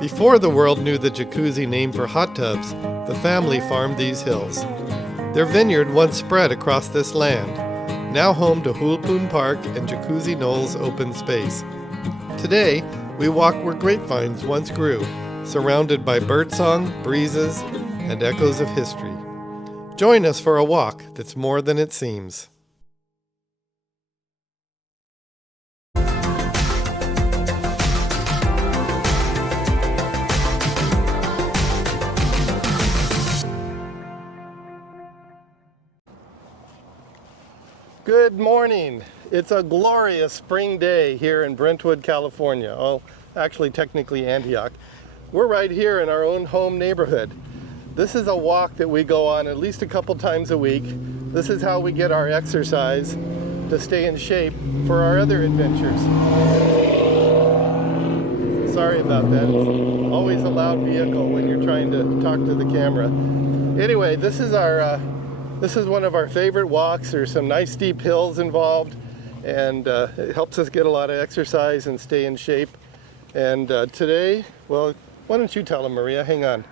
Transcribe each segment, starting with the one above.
Before the world knew the Jacuzzi name for hot tubs, the family farmed these hills. Their vineyard once spread across this land, now home to Julpun Park and Jacuzzi Knolls open space. Today, we walk where grapevines once grew, surrounded by birdsong, breezes, and echoes of history. Join us for a walk that's more than it seems. Good morning. It's a glorious spring day here in Brentwood, California. Oh, actually technically Antioch. We're right here in our own home neighborhood. This is a walk that we go on at least a couple times a week. This is how we get our exercise to stay in shape for our other adventures. Sorry about that. It's always a loud vehicle when you're trying to talk to the camera. Anyway, this is one of our favorite walks. There's some nice steep hills involved, and it helps us get a lot of exercise and stay in shape. And today, well, why don't you tell them, Maria? Hang on.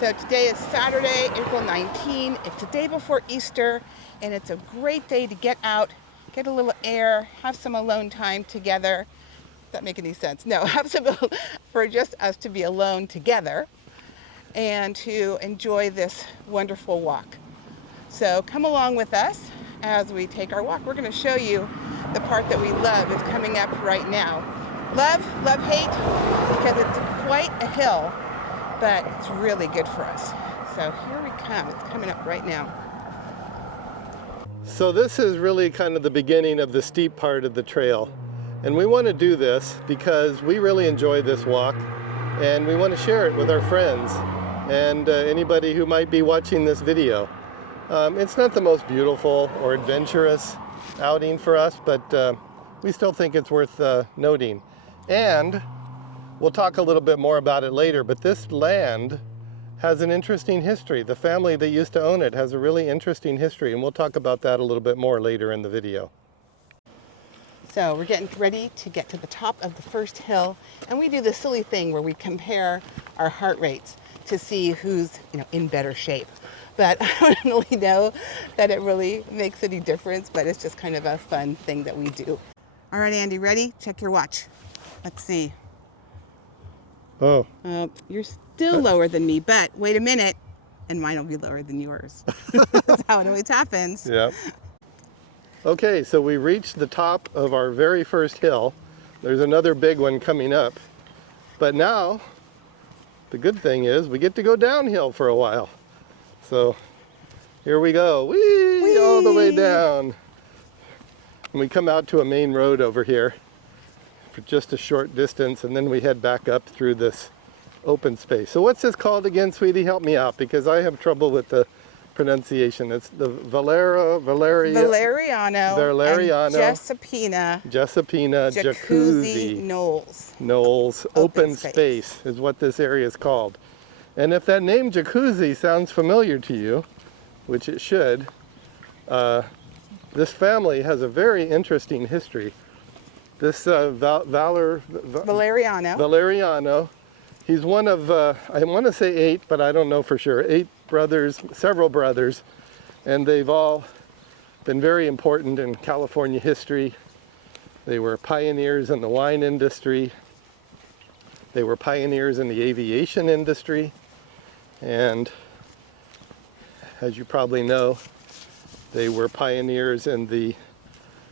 So today is Saturday, April 19. It's the day before Easter, and it's a great day to get out, get a little air, have some alone time together. Does that make any sense? No, have some for just us to be alone together and to enjoy this wonderful walk. So come along with us as we take our walk. We're going to show you the part that we love is coming up right now. Love, hate, because it's quite a hill, but it's really good for us. So here we come. It's coming up right now. So this is really kind of the beginning of the steep part of the trail. And we want to do this because we really enjoy this walk, and we want to share it with our friends and anybody who might be watching this video. It's not the most beautiful or adventurous outing for us, but we still think it's worth noting. And we'll talk a little bit more about it later, but this land has an interesting history. The family that used to own it has a really interesting history, and we'll talk about that a little bit more later in the video. So we're getting ready to get to the top of the first hill, and we do this silly thing where we compare our heart rates to see who's in better shape. But I don't really know that it really makes any difference, but it's just kind of a fun thing that we do. All right, Andy, ready? Check your watch. Let's see. Oh. You're still lower than me, but wait a minute, and mine will be lower than yours. That's how it always happens. Yeah. Okay, so we reached the top of our very first hill. There's another big one coming up. But now, the good thing is we get to go downhill for a while. So here we go, whee, all the way down. And we come out to a main road over here for just a short distance, and then we head back up through this open space. So what's this called again, sweetie? Help me out, because I have trouble with the pronunciation. It's the Valeriano, Giuseppina Jacuzzi Knolls open space is what this area is called. And if that name Jacuzzi sounds familiar to you, which it should, this family has a very interesting history. This Valeriano, he's one of, I want to say 8, but I don't know for sure, 8 brothers, several brothers, and they've all been very important in California history. They were pioneers in the wine industry. They were pioneers in the aviation industry. And as you probably know, they were pioneers in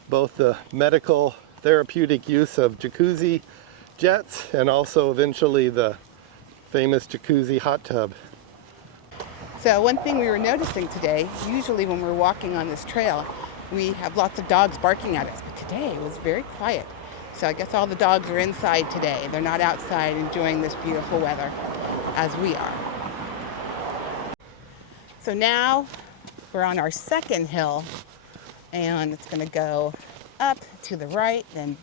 both the medical therapeutic use of jacuzzi jets and also eventually the famous jacuzzi hot tub. So one thing we were noticing today, usually when we're walking on this trail, we have lots of dogs barking at us, but today it was very quiet. So I guess all the dogs are inside today. They're not outside enjoying this beautiful weather as we are. So now we're on our second hill, and it's going to go up to the right, then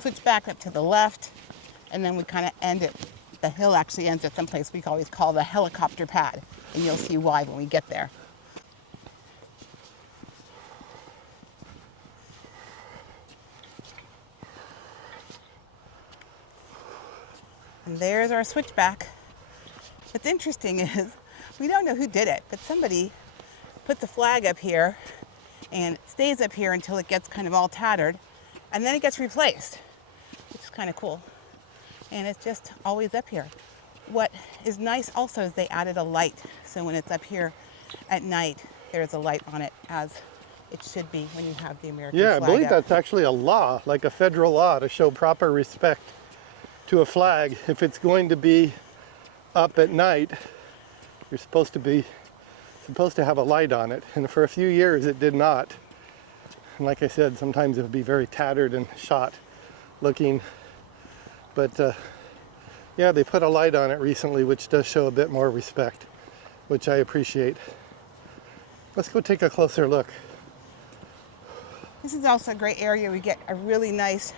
switch back up to the left, and then we kind of end it. The hill actually ends at some place we always call the helicopter pad, and you'll see why when we get there. And there's our switchback. What's interesting is we don't know who did it, but somebody put the flag up here and it stays up here until it gets kind of all tattered, and then it gets replaced, which is kind of cool. And it's just always up here. What is nice also is they added a light. So when it's up here at night, there's a light on it, as it should be when you have the American flag Yeah, I believe up. that's actually a law, like a federal law, to show proper respect to a flag. If it's going to be up at night, you're supposed to have a light on it. And for a few years it did not. And like I said, sometimes it would be very tattered and shot looking. But yeah, they put a light on it recently, which does show a bit more respect, which I appreciate. Let's go take a closer look. This is also a great area. We get a really nice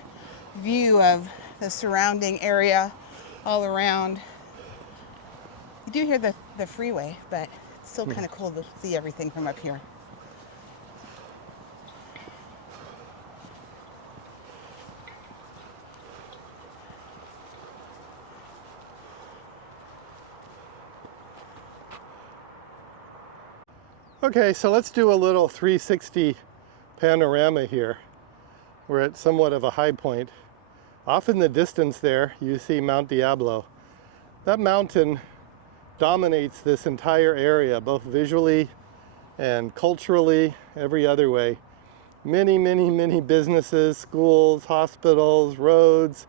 view of the surrounding area all around. You do hear the freeway, but it's still kind of cool to see everything from up here. Okay, so let's do a little 360 panorama here. We're at somewhat of a high point. Off in the distance there, you see Mount Diablo. That mountain dominates this entire area, both visually and culturally, every other way. Many, many, many businesses, schools, hospitals, roads,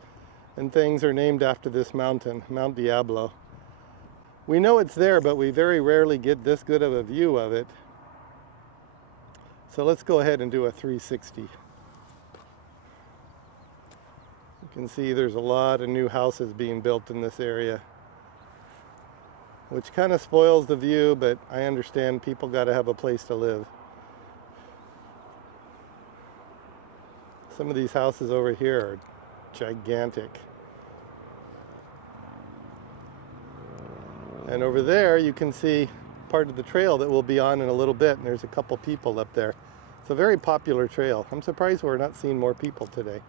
and things are named after this mountain, Mount Diablo. We know it's there, but we very rarely get this good of a view of it. So let's go ahead and do a 360. You can see there's a lot of new houses being built in this area, which kind of spoils the view, but I understand people got to have a place to live. Some of these houses over here are gigantic. And over there you can see part of the trail that we'll be on in a little bit, and there's a couple people up there. It's a very popular trail. I'm surprised we're not seeing more people today.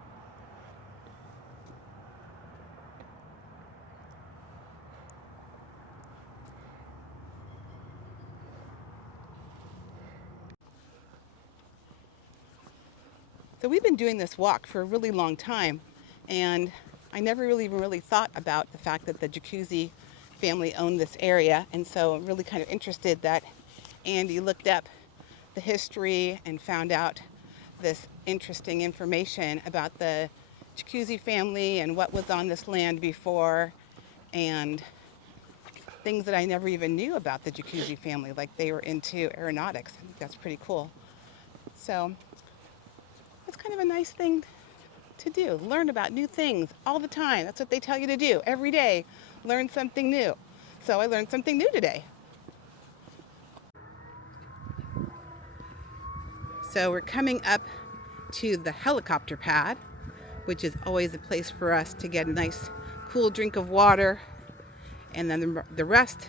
So we've been doing this walk for a really long time, and I never really thought about the fact that the Jacuzzi family owned this area, and so I'm really kind of interested that Andy looked up the history and found out this interesting information about the Jacuzzi family and what was on this land before, and things that I never even knew about the Jacuzzi family, like they were into aeronautics. I think that's pretty cool. So it's kind of a nice thing to do. Learn about new things all the time. That's what they tell you to do every day. Learn something new. So I learned something new today. So we're coming up to the helicopter pad, which is always a place for us to get a nice cool drink of water. And then the rest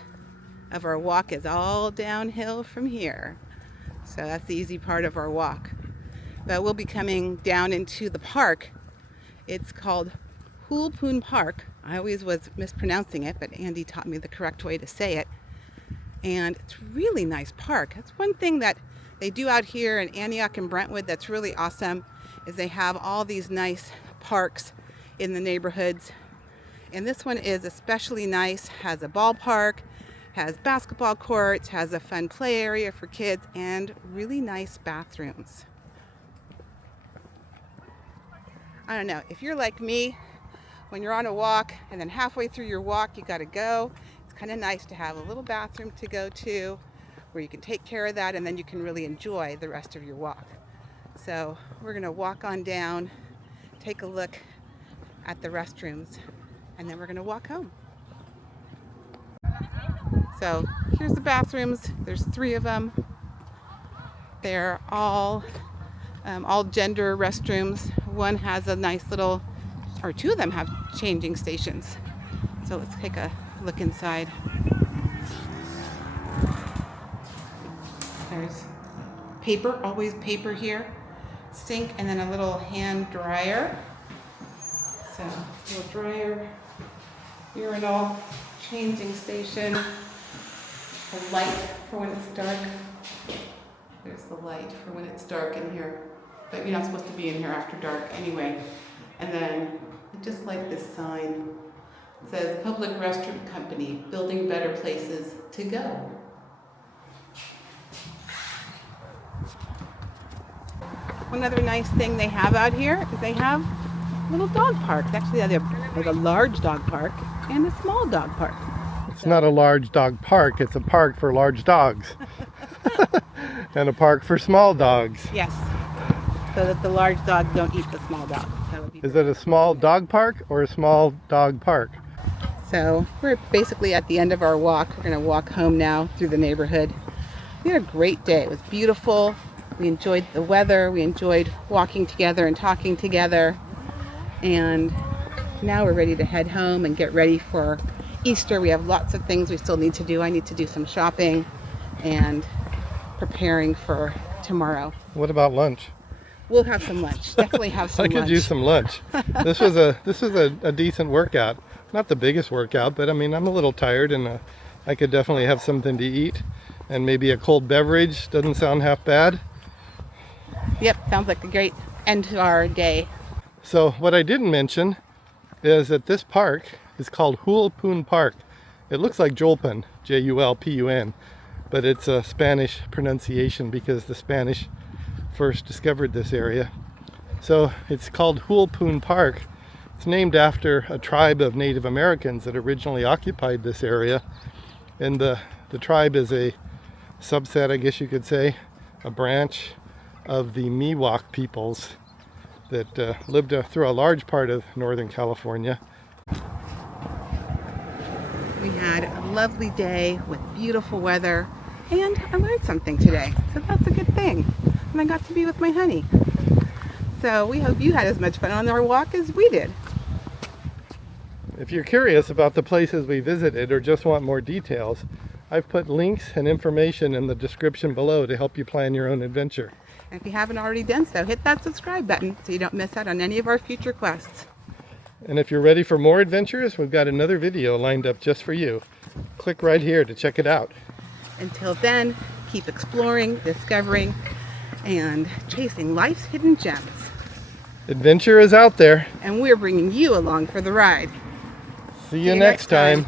of our walk is all downhill from here. So that's the easy part of our walk. But we'll be coming down into the park. It's called Julpun Park. I always was mispronouncing it, but Andy taught me the correct way to say it. And it's a really nice park. That's one thing that they do out here in Antioch and Brentwood that's really awesome, is they have all these nice parks in the neighborhoods. And this one is especially nice, has a ballpark, has basketball courts, has a fun play area for kids, and really nice bathrooms. I don't know, if you're like me, when you're on a walk and then halfway through your walk you gotta go, it's kind of nice to have a little bathroom to go to where you can take care of that, and then you can really enjoy the rest of your walk. So we're gonna walk on down, take a look at the restrooms, and then we're gonna walk home. So here's the bathrooms. There's 3 of them. They're all gender restrooms. One has a nice little, or 2 of them have changing stations. So let's take a look inside. There's paper, always paper here. Sink, and then a little hand dryer. So, little dryer. urinal, changing station, a light for when it's dark. There's the light for when it's dark in here. But you're not supposed to be in here after dark anyway. And then, I just like this sign. It says, Public Restroom Company, building better places to go. One other nice thing they have out here is they have little dog parks. Actually, they have a large dog park and a small dog park. It's not a large dog park, it's a park for large dogs. And a park for small dogs. Yes, so that the large dogs don't eat the small dogs. That would be Is it a small dog park or a small dog park? So we're basically at the end of our walk. We're going to walk home now through the neighborhood. We had a great day. It was beautiful. We enjoyed the weather. We enjoyed walking together and talking together. And now we're ready to head home and get ready for Easter. We have lots of things we still need to do. I need to do some shopping and preparing for tomorrow. What about lunch? We'll have some lunch. Definitely have some I lunch. could use some lunch. This was a decent workout. Not the biggest workout, but I mean, I'm a little tired, and I could definitely have something to eat, and maybe a cold beverage. Doesn't sound half bad. Yep, sounds like a great end to our day. So what I didn't mention is that this park is called Julpun Park. It looks like Julpun, Julpun, but it's a Spanish pronunciation because the Spanish first discovered this area. So it's called Julpun Park. It's named after a tribe of Native Americans that originally occupied this area. And the tribe is a subset, I guess you could say, a branch of the Miwok peoples that lived through a large part of Northern California. We had a lovely day with beautiful weather, and I learned something today, so that's a good thing. And I got to be with my honey. So we hope you had as much fun on our walk as we did. If you're curious about the places we visited or just want more details, I've put links and information in the description below to help you plan your own adventure. And if you haven't already done so, hit that subscribe button so you don't miss out on any of our future quests. And if you're ready for more adventures, we've got another video lined up just for you. Click right here to check it out. Until then, keep exploring, discovering, and chasing life's hidden gems. Adventure is out there. And we're bringing you along for the ride. See you next time.